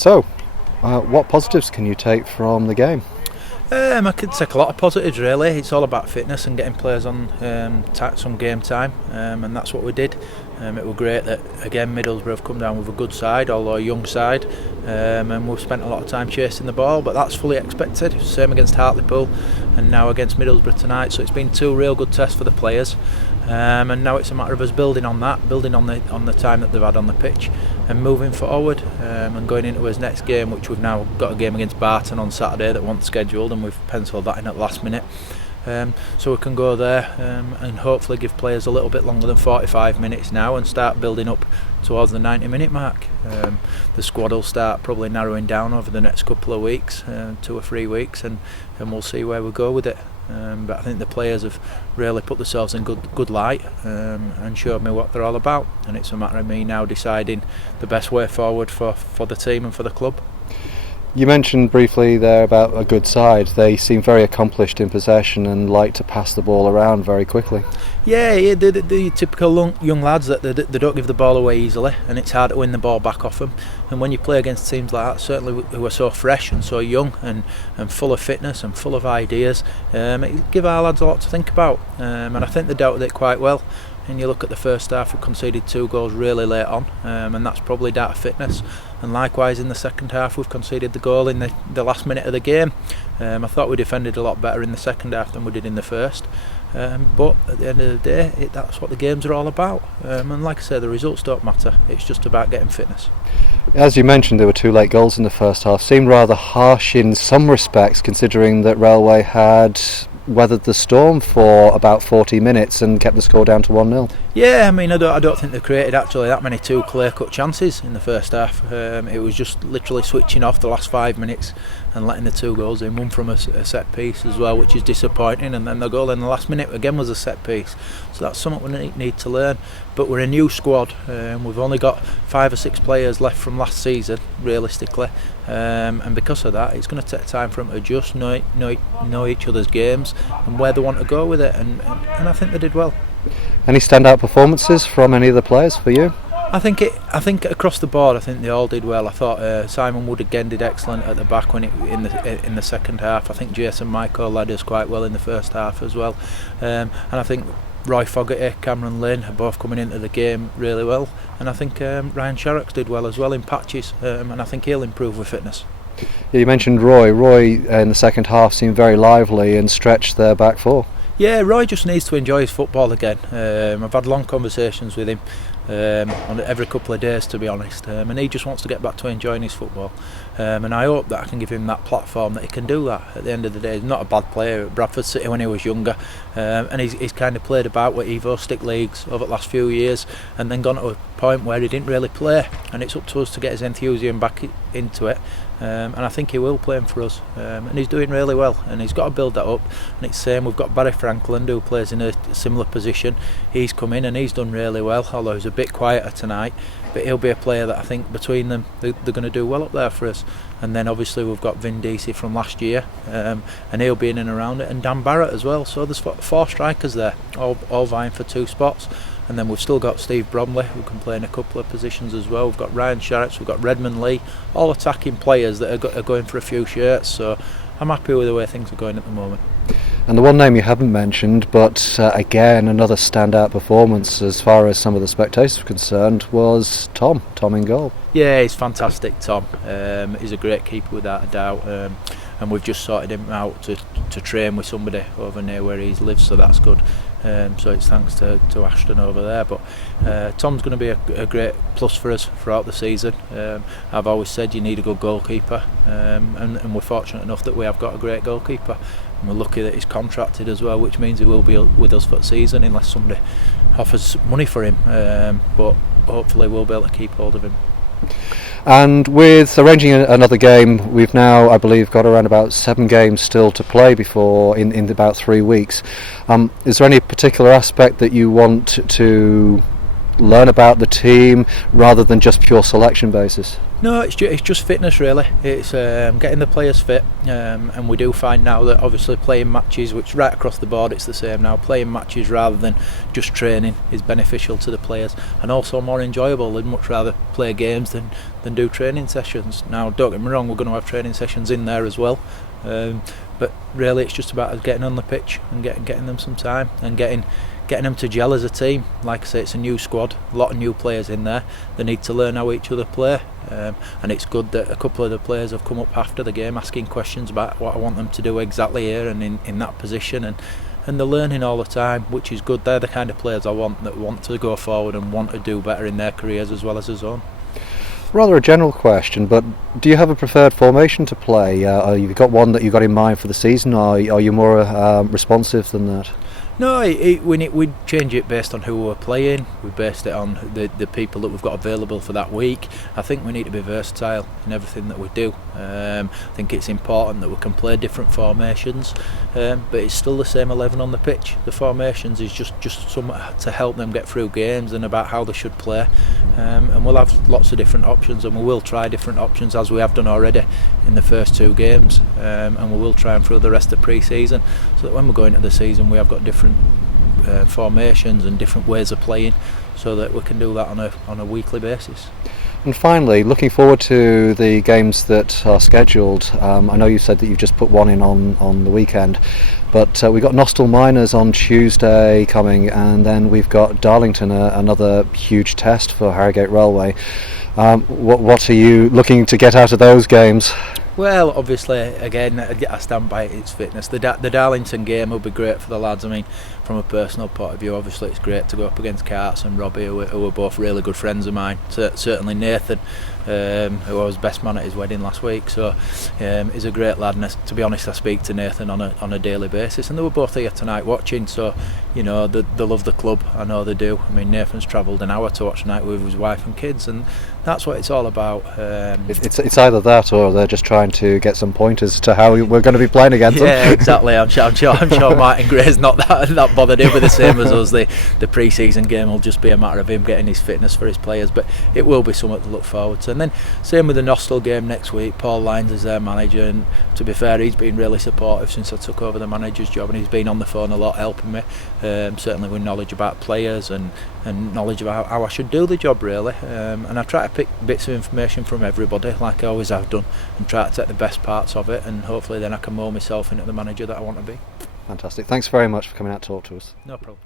So, what positives can you take from the game? I can take a lot of positives really. It's all about fitness and getting players on some game time, and that's what we did. It was great that again Middlesbrough have come down with a good side, although a young side, and we've spent a lot of time chasing the ball, but that's fully expected. Same against Hartlepool and now against Middlesbrough tonight, so it's been two real good tests for the players, and now it's a matter of us building on that, building on the time that they've had on the pitch and moving forward, and going into his next game, which we've now got a game against Barton on Saturday that wasn't scheduled, and we've penciled that in at the last minute. So we can go there and hopefully give players a little bit longer than 45 minutes now and start building up towards the 90-minute mark. The squad will start probably narrowing down over the next couple of weeks, 2 or 3 weeks, and we'll see where we go with it. But I think the players have really put themselves in good light and showed me what they're all about, and it's a matter of me now deciding the best way forward for the team and for the club. You mentioned briefly there about a good side. They seem very accomplished in possession and like to pass the ball around very quickly. Yeah, the typical young lads that they don't give the ball away easily, and it's hard to win the ball back off them. And when you play against teams like that, certainly who are so fresh and so young and full of fitness and full of ideas, it give our lads a lot to think about, and I think they dealt with it quite well. And you look at the first half, we conceded 2 goals really late on, and that's probably down to fitness. And likewise in the second half, we've conceded the goal in the last minute of the game. I thought we defended a lot better in the second half than we did in the first. But at the end of the day, that's what the games are all about. And like I say, the results don't matter. It's just about getting fitness. As you mentioned, there were 2 late goals in the first half. Seemed rather harsh in some respects, considering that Railway had weathered the storm for about 40 minutes and kept the score down to 1-0. Yeah, I mean, I don't think they created actually that many 2 clear-cut chances in the first half. It was just literally switching off the last 5 minutes and letting the 2 goals in, one from a set piece as well, which is disappointing, and then the goal in the last minute again was a set piece. So that's something we need to learn. But we're a new squad, we've only got 5 or 6 players left from last season realistically, and because of that it's going to take time for them to adjust, know each other's games and where they want to go with it, and I think they did well. Any standout performances from any of the players for you? I think across the board, I think they all did well. I thought Simon Wood again did excellent at the back in the second half. I think Jason Michael led us quite well in the first half as well, and I think Roy Fogarty, Cameron Lynn are both coming into the game really well, and I think Ryan Sharrock did well as well in patches, and I think he'll improve with fitness. Yeah, you mentioned Roy. Roy in the second half seemed very lively and stretched their back four. Yeah, Roy just needs to enjoy his football again. I've had long conversations with him on every couple of days, to be honest, and he just wants to get back to enjoying his football, and I hope that I can give him that platform that he can do that. At the end of the day, he's not a bad player at Bradford City when he was younger, and he's kind of played about with Evo Stick Leagues over the last few years and then gone to a point where he didn't really play, and it's up to us to get his enthusiasm back into it, and I think he will play for us, and he's doing really well, and he's got to build that up. And it's the same, we've got Barry Franklin who plays in a similar position. He's come in and he's done really well, although he's a bit quieter tonight, but he'll be a player that I think between them they're going to do well up there for us. And then obviously we've got Vin Deasy from last year, and he'll be in and around it, and Dan Barrett as well. So there's 4 strikers there, all vying for 2 spots. And then we've still got Steve Bromley, who can play in a couple of positions as well. We've got Ryan Sharrock, we've got Redmond Lee, all attacking players that are going for a few shirts. So I'm happy with the way things are going at the moment. And the one name you haven't mentioned, but again another standout performance as far as some of the spectators were concerned, was Tom in goal. Yeah, he's fantastic, Tom. He's a great keeper without a doubt, and we've just sorted him out to train with somebody over near where he lives, so that's good. So it's thanks to Ashton over there, but Tom's going to be a great plus for us throughout the season. I've always said you need a good goalkeeper, and we're fortunate enough that we have got a great goalkeeper, and we're lucky that he's contracted as well, which means he will be with us for the season unless somebody offers money for him, but hopefully we'll be able to keep hold of him. And with arranging another game, we've now, I believe, got around about 7 games still to play before in about 3 weeks. Is there any particular aspect that you want to learn about the team rather than just pure selection basis? No, it's just fitness really. It's getting the players fit, and we do find now that obviously playing matches, which right across the board it's the same now, playing matches rather than just training is beneficial to the players and also more enjoyable. They'd much rather play games than do training sessions. Now don't get me wrong, we're going to have training sessions in there as well, but really it's just about us getting on the pitch and getting them some time and getting them to gel as a team. Like I say, it's a new squad, a lot of new players in there. They need to learn how each other play, and it's good that a couple of the players have come up after the game asking questions about what I want them to do exactly here and in that position, and they're learning all the time, which is good. They're the kind of players I want, that want to go forward and want to do better in their careers as well as his own. Rather a general question, but do you have a preferred formation to play? You've got one that you've got in mind for the season, or are you more responsive than that? No, we change it based on who we're playing. We based it on the people that we've got available for that week. I think we need to be versatile in everything that we do. I think it's important that we can play different formations, but it's still the same 11 on the pitch. The formations is just something to help them get through games and about how they should play. And we'll have lots of different options, and we will try different options as we have done already in the first 2 games, and we will try them through the rest of pre-season, so that when we go into the season we have got different formations and different ways of playing, so that we can do that on a weekly basis. And finally, looking forward to the games that are scheduled. I know you said that you've just put one in on the weekend, but we've got Nostell Miners on Tuesday coming, and then we've got Darlington, another huge test for Harrogate Railway. What are you looking to get out of those games? Well, obviously, again, I stand by its fitness. The Darlington game will be great for the lads. I mean, from a personal point of view, obviously it's great to go up against Carts and Robbie, who are both really good friends of mine. Certainly Nathan, who I was best man at his wedding last week, so he's a great lad, and to be honest I speak to Nathan on a daily basis, and they were both here tonight watching, so you know they love the club, I know they do. I mean, Nathan's travelled an hour to watch tonight with his wife and kids, and that's what it's all about. It's either that or they're just trying to get some pointers to how we're going to be playing against them. Yeah, exactly. I'm sure Martin Gray's not that bothered. He'll be the same as us. The pre-season game will just be a matter of him getting his fitness for his players, but it will be something to look forward to. And then same with the Nostell game next week. Paul Lyons is their manager, and to be fair, he's been really supportive since I took over the manager's job, and he's been on the phone a lot helping me, certainly with knowledge about players and knowledge about how I should do the job really, and I try to pick bits of information from everybody like I always have done, and try to take the best parts of it, and hopefully then I can mould myself into the manager that I want to be. Fantastic. Thanks very much for coming out to talk to us. No problem.